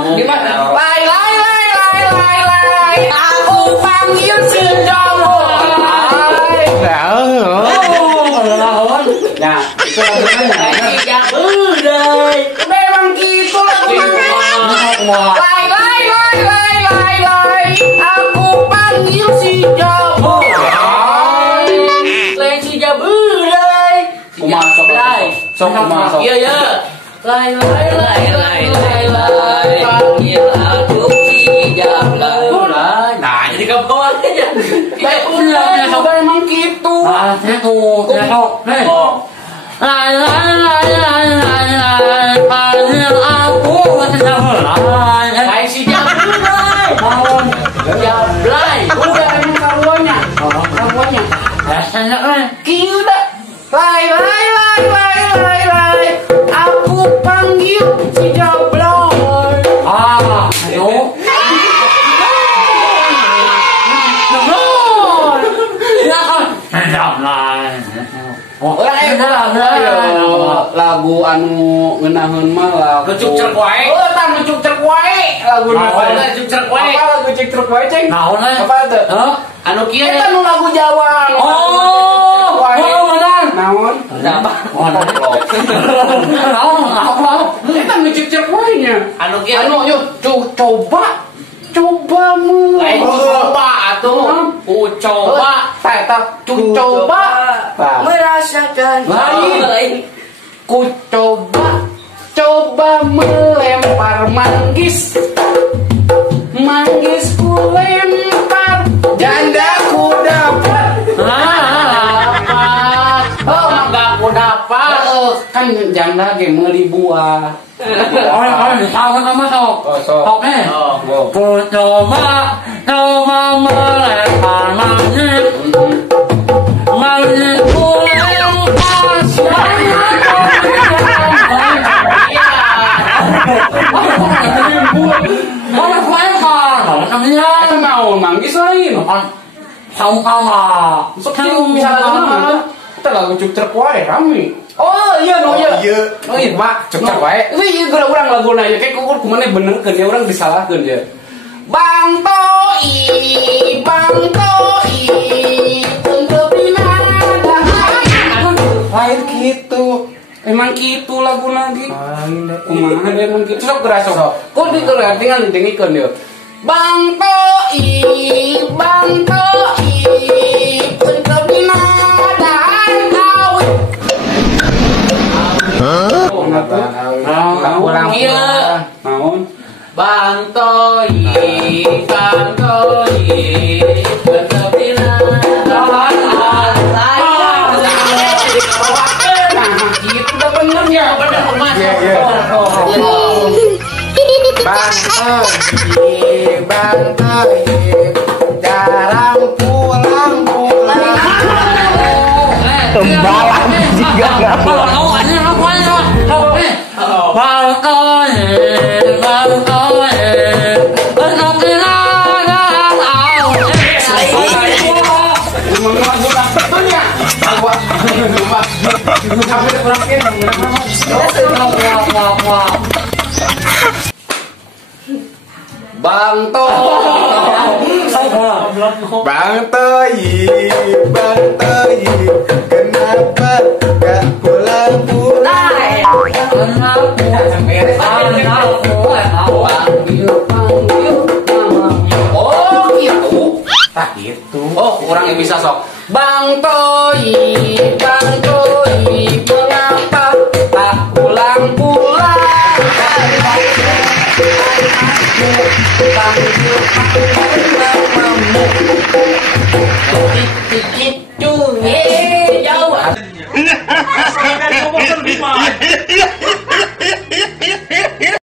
Gimana? Lai, aku panggil si Jawa. Ya, itu lagunya. Memang gitu lagunya. Lai, aku panggil si Jawa. Lai si Jawa. Sok masuk. Iya. Lai, panggil aku si Jawa. Nah, jadi kamu aja. Udah emang gitu. Panggil aku Lai si Jablay. Jablay. Udah emang karuannya. Gila. Lai. Aku panggil si Jablay. Ayo. Lagu anu ngeunaheun mah lagu Cuk cerek wae. Oh, tah cuk cerek wae. Lagu cuk cerek wae. Apa lagu cuk cerek wae, Ceng? Naon we? Apa itu? Anu kieu Eta nu lagu Jawa. Benar. Naon? Eta nu cuk cerek wae nya. Anu kieu yuk coba mulai coba atuh. Coba. Eta coba. Merasakan Lain. Ku coba melempar manggis ku lempar janda ku dapat. Mangga ku dapat. Kan janda ge meuli buah. Orang disawer sama sok. Sok nih. Ku coba melempar manggis ku lempar Eta naon manggis lain. Sama Sok bisa lagu. Kita lagu cuk cerek wae rame. Oh iya. Mak cuk cerek wae. Ieu urang laguna ya kayak kumaha benerkeun ya urang disalahkeun ya. Bang Toi, untuk binada. Lain gitu. Emang gitu lagu lagi. Kumaha dia emang gitu sok gerak sok. Kok tinggal didengikeun ya. Bang Toi, untuk binada awit. Urang naon? Bang Toi, berkepingan Gitu udah bener ya. bener Mas. Bang Toi, jarang pulang. Tembalan juga nggak pulang. Bang Toi, kenapa gak pulang? Oh gitu. Tak gitu. Oh kurang yang bisa sok. Bang Toi, kenapa tak pulang? Jauh.